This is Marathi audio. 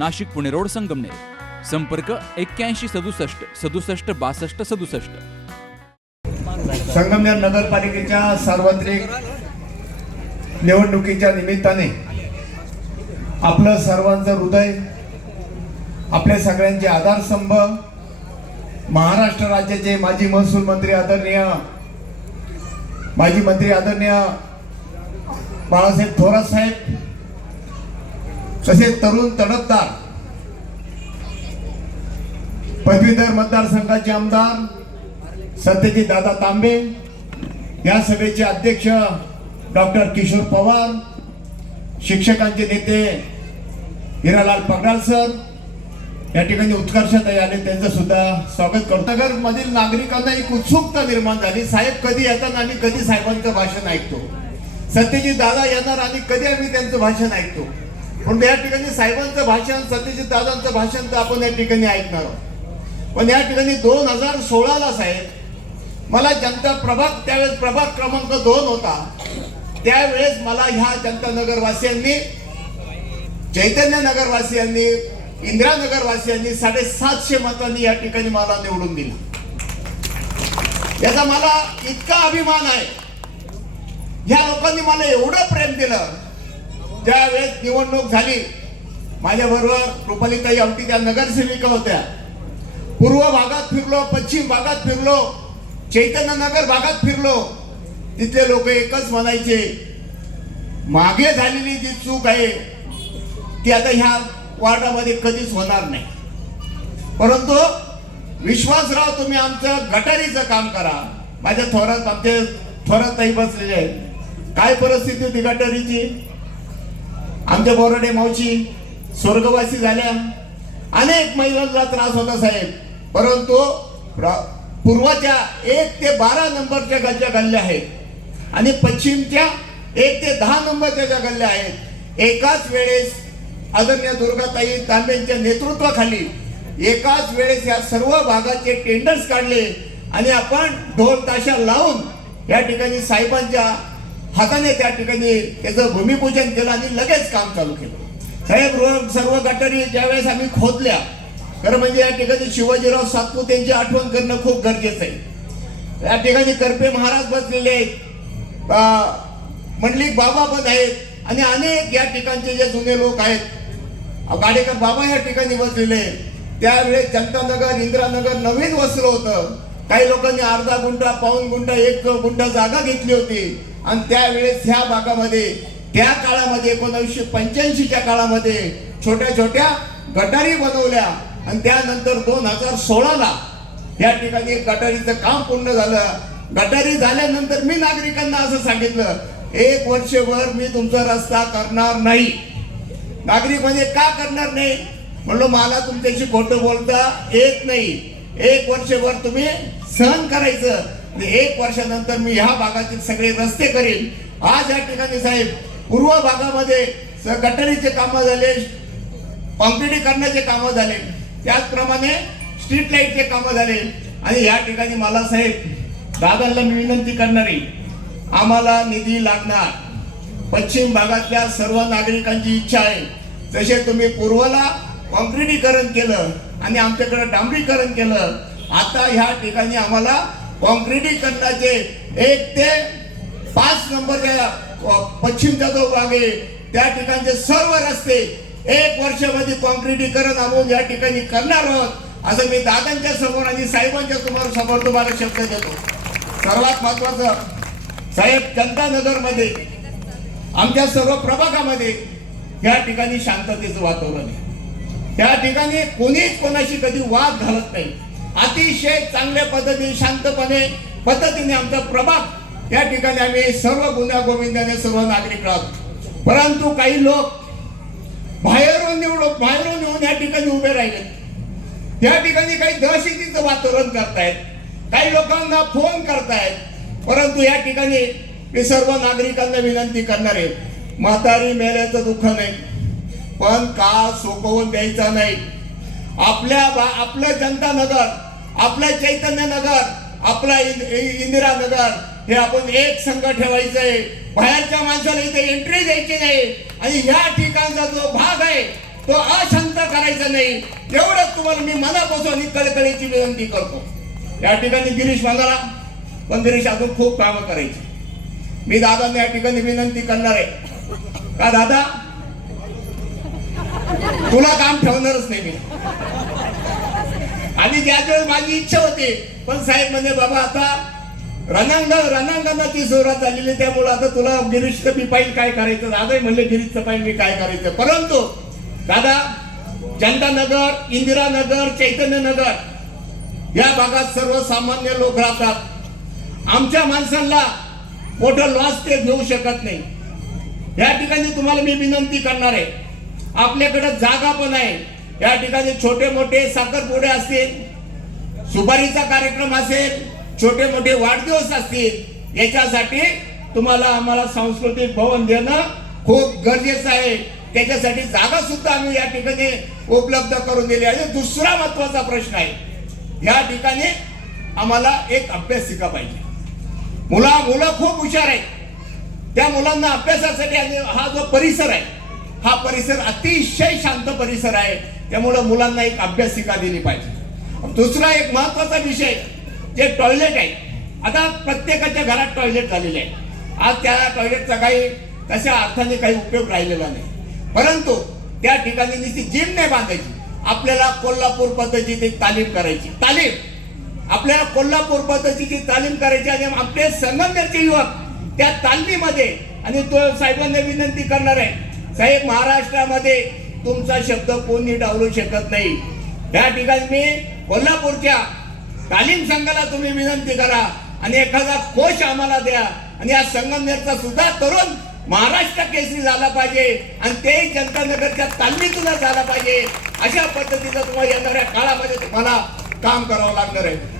Nashik Pune road Sangamner. संपर्क एक्क्याऐंशी सदुसष्ट सदुसष्ट बासष्ट सदुसष्ट. संगमनेर नगरपालिकेच्या सार्वत्रिक निवडणुकीच्या निमित्ताने आपलं सर्वांचं हृदय आपल्या सगळ्यांचे आधारस्तंभ महाराष्ट्र राज्याचे माजी महसूल मंत्री आदरणीय माजी मंत्री आदरणीय बाळासाहेब थोरात साहेब तसेच तरुण तडफदार पदवीधर मतदारसंघाचे आमदार सत्यजित दादा तांबे या सभेचे अध्यक्ष डॉक्टर किशोर पवार शिक्षकांचे नेते हिरालाल पगडाल सर या ठिकाणी उत्कर्षात आले त्यांचं सुद्धा स्वागत करतो. नगर मधील नागरिकांना एक उत्सुकता निर्माण झाली. साहेब कधी येतात आणि कधी साहेबांचं भाषण ऐकतो? सत्यजित दादा येणार आणि कधी आम्ही त्यांचं भाषण ऐकतो? पण या ठिकाणी साहेबांचं भाषण सत्यजित दादांचं भाषण तर आपण या ठिकाणी ऐकणार आहोत. पण या ठिकाणी दोन हजार सोळाला साहेब मला जनता प्रभाग त्यावेळेस प्रभाग क्रमांक दोन होता. त्यावेळेस मला ह्या जनता नगरवासियांनी चैतन्य नगरवासियांनी इंदिरा नगरवासियांनी साडेसातशे मतांनी या ठिकाणी मला निवडून दिलं. याचा मला इतका अभिमान आहे. ह्या लोकांनी मला एवढं प्रेम दिलं. ज्यावेळेस निवडणूक झाली माझ्या बरोबर रुपालीताई आवटी त्या नगरसेविका होत्या. पूर्व भागात फिरलो पश्चिम भागात फिरलो चैतन्य नगर भागात फिरलो. तिथले लोक एकच म्हणायचे मागे झालेली जी चूक आहे ती आता ह्या वार्डामध्ये कधीच होणार नाही. परंतु विश्वासराव तुम्ही आमचं गटारीचं काम करा. माझ्या थोरात आमचे थोरात ताई बसलेले आहेत. काय परिस्थिती होती गटारीची? आमच्या बोराडे मावशी स्वर्गवासी झाल्या. अनेक महिलांना त्रास होता साहेब. परंतु पूर्वाच्या एक ते बारा नंबरच्या गल्ल्या गल्ल्या आहेत. आणि पश्चिमच्या एक ते दहा नंबरच्या ज्या गल्ल्या आहेत एकाच वेळेस आदरणीय दुर्गाताई तांबेंच्या नेतृत्वाखाली एकाच वेळेस या सर्व भागाचे टेंडर्स काढले आणि आपण ढोल ताशा लावून या ठिकाणी साहेबांच्या हाताने त्या ठिकाणी त्याचं भूमिपूजन केलं आणि लगेच काम चालू केलं. साहेब सर्व गटारी ज्यावेळेस आम्ही खोदल्या खरं म्हणजे या ठिकाणी शिवाजीराव सातपूत यांची आठवण करणं खूप गरजेचं आहे. या ठिकाणी करपे महाराज बसलेले आहेत मंडलिक बाबा पण आहेत आणि अनेक या ठिकाणचे जे जुने लोक आहेत. गाडेकर बाबा या ठिकाणी बसलेले त्यावेळेस जनतानगर इंदिरानगर नवीन वसलं होतं. काही लोकांनी अर्धा गुंठा पाऊन गुंठा एक गुंठा जागा घेतली होती. आणि त्यावेळेस ह्या भागामध्ये त्या काळामध्ये एकोणीसशे पंच्याऐंशीच्या काळामध्ये छोट्या छोट्या गटारी बनवल्या. आणि त्यानंतर दोन हजार सोळाला या ठिकाणी गटारीचं काम पूर्ण झालं. गटारी झाल्यानंतर मी नागरिकांना असं सांगितलं एक वर्षभर मी तुमचा रस्ता करणार नाही. नागरिक म्हणजे का करणार नाही? म्हणलो मला तुमच्याशी खोटं बोलता येत नाही. एक वर्षभर तुम्ही सहन करायचं. एक वर्षानंतर मी ह्या भागातील सगळे रस्ते करेल आज या ठिकाणी साहेब पूर्व भागामध्ये स- गटारीचे कामं झाले कॉन्क्रिटीकरणाचे कामं झाले. त्याचप्रमाणे स्ट्रीट लाईटचे कामं झाले. आणि या ठिकाणी मला साहेब दादांना मी विनंती करणारी आम्हाला निधी लागणार. पश्चिम भागातल्या सर्व नागरिकांची इच्छा आहे. जसे तुम्ही पूर्वला कॉन्क्रिटीकरण केलं आणि आमच्याकडे डांबरीकरण केलं आता ह्या ठिकाणी आम्हाला कॉन्क्रिटीकरणाचे एक ते पाच नंबरच्या पश्चिमचा जो भाग आहे त्या ठिकाणचे सर्व रस्ते एक वर्षामध्ये कॉन्क्रिटीकरण आणून या ठिकाणी करणार आहोत असं मी दादांच्या समोर आणि साहेबांच्या समोर समोर तुम्हाला शब्द देतो. सर्वात महत्वाचं साहेब जनता नगरमध्ये आमच्या सर्व प्रभागामध्ये या ठिकाणी शांततेचं वातावरण आहे. त्या ठिकाणी कोणीच कोणाशी कधी वाद घालत नाही. अतिशय चांगल्या पद्धतीने शांतपणे पद्धतीने आमचा प्रभाग या ठिकाणी आम्ही सर्व गुन्हा गोविंदाने सर्व नागरिक राहतो परंतु काही लोक बाहेरून निवडून बाहेरून येऊन या या ठिकाणी उभे राहिले. त्या ठिकाणी काही दहशतीचं वातावरण करतायत. काही लोकांना फोन करतायत. परंतु या ठिकाणी मी सर्व नागरिकांना विनंती करणार आहे. म्हातारी मेल्याचं दुःख नाही. पण का सोपवून द्यायचा नाही? आपल्या बा- आपलं जनता नगर आपलं चैतन्य नगर आपला इंद- इंदिरा नगर हे आपण एक संघ ठेवायचंय. बाहेरच्या माणसाला इथे एंट्री द्यायची नाही. आणि ह्या ठिकाणचा जो भाग आहे तो अशांत करायचा नाही. एवढंच तुम्हाला मी मनापासून आणि कळकळीची विनंती करतो. या ठिकाणी गिरीश म्हणाला पण गिरीश अजून खूप कामं करायची. मी दादांना या ठिकाणी विनंती करणार आहे. का दादा? तुला काम ठेवणारच नाही मी. आणि ज्या वेळेस माझी इच्छा होती पण साहेब म्हणजे बाबा आता रणांगण रणांगणाची जोरात झालेली त्यामुळे आता तुला गिरीशचं मी पाहिजे काय करायचं. दादाही म्हणले गिरीशचं पाहिजे मी काय करायचं. परंतु दादा जनता नगर इंदिरा नगर चैतन्य नगर या भागात सर्वसामान्य लोक राहतात. आमच्या माणसांना मोठं लॉस ते घेऊ शकत नाही. या ठिकाणी तुम्हाला मी विनंती करणार आहे आपल्याकडे जागा पण आहे. या ठिकाणी छोटे मोठे साखरपुडे असतील सुपारीचा कार्यक्रम असेल छोटे मोठे वाढदिवस असतील याच्यासाठी तुम्हाला आम्हाला सांस्कृतिक भवन देणं खूप गरजेचं आहे. त्याच्यासाठी जागा सुद्धा आम्ही या ठिकाणी उपलब्ध करून दिली आहे. दुसरा महत्त्वाचा प्रश्न आहे या ठिकाणी आम्हाला एक अभ्यासिका पाहिजे. मुला मुलं खूप हुशार आहेत. त्या मुलांना अभ्यासासाठी हा जो परिसर आहे हा परिसर अतिशय शांत परिसर आहे. त्यामुळं मुलांना एक अभ्यासिका दिली पाहिजे. दुसरा एक महत्त्वाचा विषय जे टॉयलेट आहे. आता प्रत्येकाच्या घरात टॉयलेट झालेले आहे. आज त्या टॉयलेटचा काही तशा अर्थाने काही उपयोग राहिलेला नाही. परंतु त्या ठिकाणी नुसती जिम नाही बांधायची. आपल्याला कोल्हापूर पद्धतीची तालीम करायची. तालीम! आपल्याला कोल्हापूर पद्धतीची तालीम करायची आणि आपले संगमनेरचे युवक त्या तालमीमध्ये आणि तो साहेबांना विनंती करणार आहे साहेब महाराष्ट्रामध्ये तुमचा शब्द कोणी डावलू शकत नाही. त्या ठिकाणी मी कोल्हापूरच्या तालीम संघाला तुम्ही विनंती करा आणि एखादा कोश आम्हाला द्या. आणि या संगमनेरचा सुद्धा तरुण महाराष्ट्र केसरी झाला पाहिजे आणि तेही जनता नगरच्या तालमीतूनच झाला पाहिजे. अशा पद्धतीचं तुम्हाला येणाऱ्या काळामध्ये तुम्हाला काम करावं लागणार आहे.